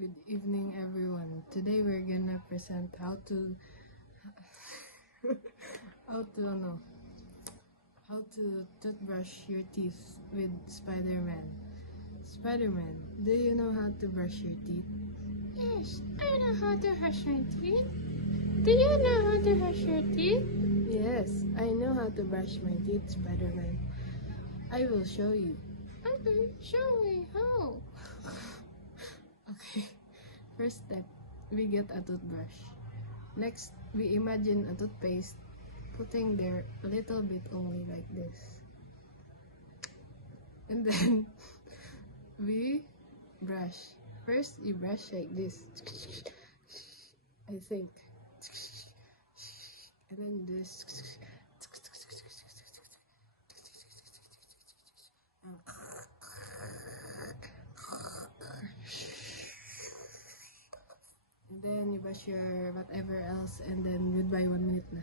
Good evening, everyone. Today we're gonna present how to how to how to toothbrush your teeth with Spider-Man. Spider-Man, do you know how to brush your teeth? Yes, I know how to brush my teeth. Do you know how to brush your teeth? Yes, I know how to brush my teeth, Spider-Man. I will show you. Okay, show me how. Okay. First step, we get a toothbrush. Next, we imagine a toothpaste, putting there a little bit only like this. And then we brush. First, you brush like this. I think. And then this. And then you brush your whatever else, and then goodbye 1 minute na.